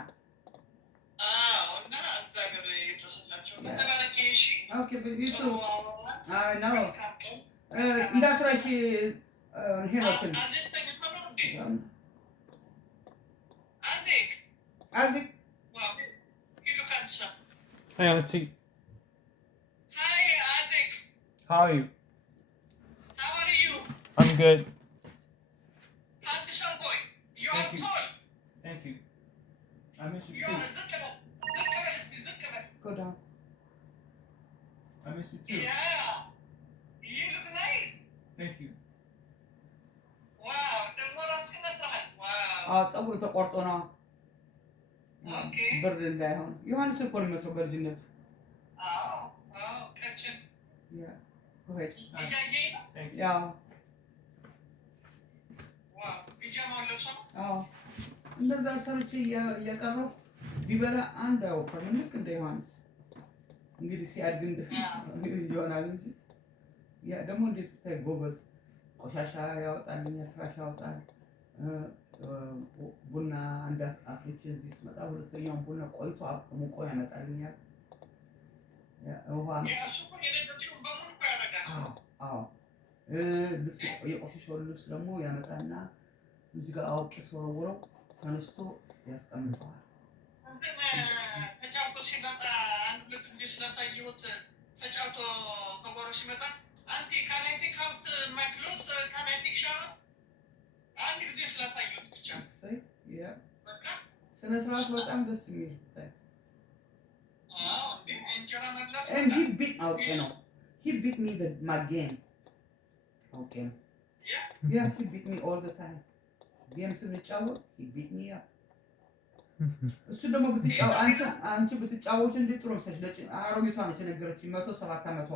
እና እግዚአብሔር ይድረስላቸው። ተባረኪ። እሺ ኦኬ። ነው እንዳትረሺ ሄኖክን አዚክ Hey, Auntie. Hi, Isaac. How are you? How are you? I'm good. Handsome boy. You are tall. Thank you. I miss you You too. are Go down. I miss you too. Yeah. You look nice. Thank you. Wow. The more I see, wow. ፀጉሩ ተቆርጦ ነው። ብር እንዳይሆን ዮሐንስ እኮ ነው የሚመስለው በልጅነቱ። ቀጭን እንደዛ ሰርቼ እያቀረው ቢበላ አንድ አይወፍርም። ልክ እንደ ዮሐንስ እንግዲህ ሲያድግ ይሆናል እንጂ ያ ደግሞ እንዴት ብታይ ጎበዝ፣ ቆሻሻ ያወጣልኛል፣ ትራሽ ያወጣል። ቡና አንድ አፍልቼ እዚህ ስመጣ ሁለተኛውን ቡና ቆይቶ አሙቆ ያመጣልኛል። የቆሸሸውን ልብስ ደግሞ ያመጣና እዚህ ጋር አውቄ ስወረውረው ተነስቶ ያስቀምጠዋል። ተጫውቶ ሲመጣ አንድ ሁለት ጊዜ ስላሳየሁት ተጫውቶ ከጓሮ ሲመጣ አንቲ ካናይቲ ካውት ማይክሎስ ካናይቲ ሻወር አንድ ጊዜ ስላሳየሁት ብቻ ስነ ስርዓት በጣም ደስ የሚል ብታይ። እንጀራ መብላት አውቄ ነው። He beat me my game. Okay. Yeah, he beat me all the time. Game ስንጫወት he beat me up. እሱ ደግሞ አንቺ ብትጫወች እንዴት ጥሩ መሰለሽ። አሮጊቷ ነች የነገረችኝ 107 ዓመቷ